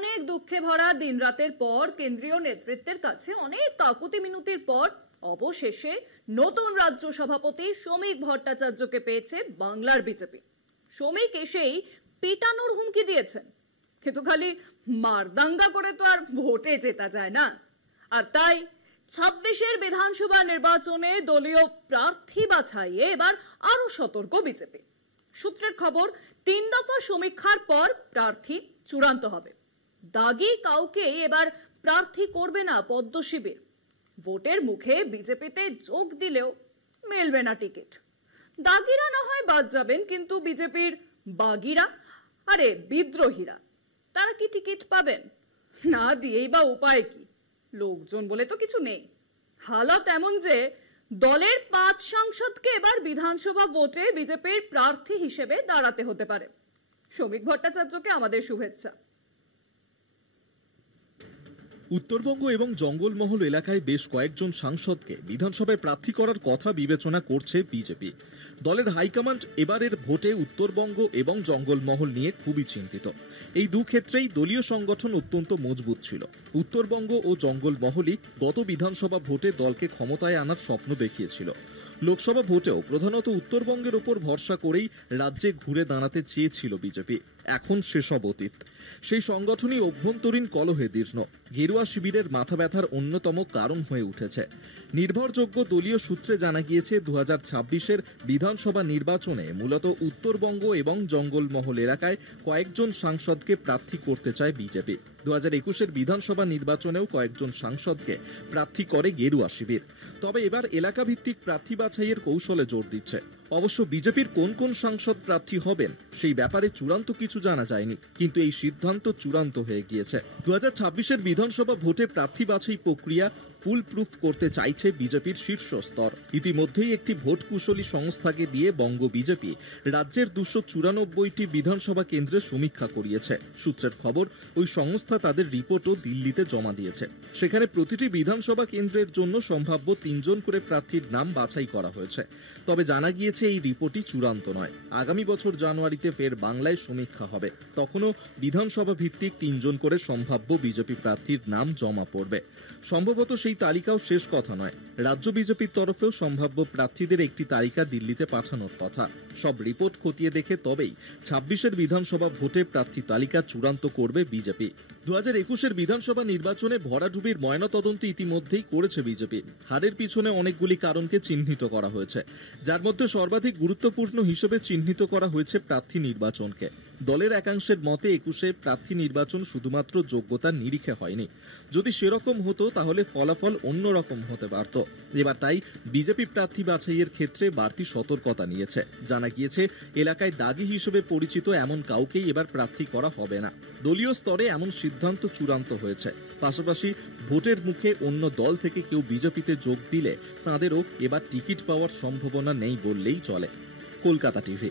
অনেক দুঃখে ভরা দিনরাতের পর কেন্দ্রীয় নেতৃত্বের কাছে অনেক কাকুতি মিনতির পর অবশেষে নতুন রাজ্য সভাপতি শ্রমিক ভট্টাচার্যকে পেয়েছে বাংলার বিজেপি। শ্রমিক এসেই পেটানোর হুমকি দিয়েছেন, কিন্তু খালি মারদাঙ্গা করে তো আর ভোটে জেতা যায় না। আর তাই 26-এর বিধানসভা নির্বাচনে দলীয় প্রার্থী বাছাইয়ে এবার আরো সতর্ক বিজেপি। সূত্রের খবর, 3 দফা সমীক্ষার পর প্রার্থী চূড়ান্ত হবে। দাগি কাউকে এবার প্রার্থী করবে না পদ্ম শিবির। ভোটের মুখে বিজেপিতে যোগ দিলেও মিলবে না টিকিট। দাগিরা না হয় বাদ যাবেন, কিন্তু বিজেপির বাগিরা, আরে বিদ্রোহীরা, তারা কি টিকিট পাবেন? না দিয়েই বা উপায় কি? লোকজন বলে তো কিছু নেই। হালত এমন যে দলের 5 সাংসদকে এবার বিধানসভা ভোটে বিজেপির প্রার্থী হিসেবে দাঁড়াতে হতে পারে। শ্রমিক ভট্টাচার্যকে আমাদের শুভেচ্ছা। উত্তরবঙ্গ এবং জঙ্গলমহল এলাকায় বেশ কয়েকজন সাংসদকে বিধানসভায় প্রার্থী করার কথা বিবেচনা করছে বিজেপি। দলের হাইকমান্ড এবারের ভোটে উত্তরবঙ্গ এবং জঙ্গলমহল নিয়ে খুবই চিন্তিত। এই দু ক্ষেত্রেই দলীয় সংগঠন অত্যন্ত মজবুত ছিল। উত্তরবঙ্গ ও জঙ্গলমহলই গত বিধানসভা ভোটে দলকে ক্ষমতায় আনার স্বপ্ন দেখিয়েছিল। লোকসভা ভোটেও প্রধানত উত্তরবঙ্গের উপর ভরসা করেই রাজ্যে ঘুরে দাঁড়াতে চেয়েছিল বিজেপি। এখন সেসব অতীত। সেই সংগঠনই অভ্যন্তরীণ কলহে দীর্ণ। গেরুয়া শিবিরের মাথা ব্যথার অন্যতম কারণ হয়ে উঠেছে। নির্ভরযোগ্য দলীয় সূত্রে জানা গিয়েছে 2026-এর বিধানসভা নির্বাচনে মূলত উত্তরবঙ্গ এবং জঙ্গলমহল এলাকায় কয়েকজন সাংসদকে প্রার্থী করতে চায় বিজেপি। 2021-এর বিধানসভা নির্বাচনেও কয়েকজন সাংসদকে প্রার্থী করে গেরুয়া শিবির। তবে এবার এলাকাভিত্তিক প্রার্থী বাছাইয়ের কৌশলে জোর দিচ্ছে। অবশ্য বিজেপির কোন কোন সাংসদ প্রার্থী হবেন সেই ব্যাপারে চূড়ান্ত কিছু জানা যায়নি, কিন্তু এই সিদ্ধান্ত চূড়ান্ত হয়ে গিয়েছে। 2026-এর বিধানসভা ভোটে প্রার্থী বাছাই প্রক্রিয়া ফুল প্রুফ করতে চাইছে বিজেপির শীর্ষ স্তর। ইতিমধ্যেই একটি ভোট কুশলী সংস্থাকে দিয়ে বঙ্গ বিজেপি রাজ্যের 294টি বিধানসভা কেন্দ্রে সমীক্ষা করিয়েছে। সূত্রের খবর, ওই সংস্থা তাদের রিপোর্টও দিল্লিতে জমা দিয়েছে। সেখানে প্রতিটি বিধানসভা কেন্দ্রের জন্য সম্ভাব্য 3 জন করে প্রার্থীর নাম বাছাই করা হয়েছে। তবে জানা গিয়েছে এই রিপোর্টই চূড়ান্ত নয়। আগামী বছর জানুয়ারিতে ফের বাংলায় সমীক্ষা হবে। তখনও বিধানসভা ভিত্তিক 3 জন করে সম্ভাব্য বিজেপি প্রার্থীর নাম জমা পড়বে। সম্ভবত সেই তালিকাও শেষ কথা নয়। রাজ্য বিজেপির তরফেও সম্ভাব্য প্রার্থীদের একটি তালিকা দিল্লিতে পাঠানোর কথা। সব রিপোর্ট খতিয়ে দেখে তবেই 26-এর বিধানসভা ভোটে প্রার্থী তালিকা চূড়ান্ত করবে বিজেপি। 2021-এর বিধানসভা নির্বাচনে ভরাডুবির ময়নাতদন্ত ইতিমধ্যেই করেছে বিজেপি। হারের পিছনে অনেকগুলি কারণকে চিহ্নিত করা হয়েছে, যার মধ্যে সর্বাধিক গুরুত্বপূর্ণ হিসেবে চিহ্নিত করা হয়েছে প্রার্থী নির্বাচনকে। দলের একাংশের মতে 21-এ প্রার্থী নির্বাচন শুধুমাত্র যোগ্যতার নিরিখে হয়নি। যদি সেরকম হতো তাহলে ফলাফল অন্যরকম হতে পারত। এবার তাই বিজেপি প্রার্থী বাছাইয়ের ক্ষেত্রে বাড়তি সতর্কতা নিয়েছে। জানা গিয়েছে এলাকায় দাগি হিসেবে পরিচিত এমন কাউকেই এবার প্রার্থী করা হবে না। দলীয় স্তরে এমন সিদ্ধান্ত চূড়ান্ত হয়েছে। পাশাপাশি ভোটের মুখে অন্য দল থেকে কেউ বিজেপিতে যোগ দিলে তাঁদেরও এবার টিকিট পাওয়ার সম্ভাবনা নেই বললেই চলে। কলকাতা টিভি।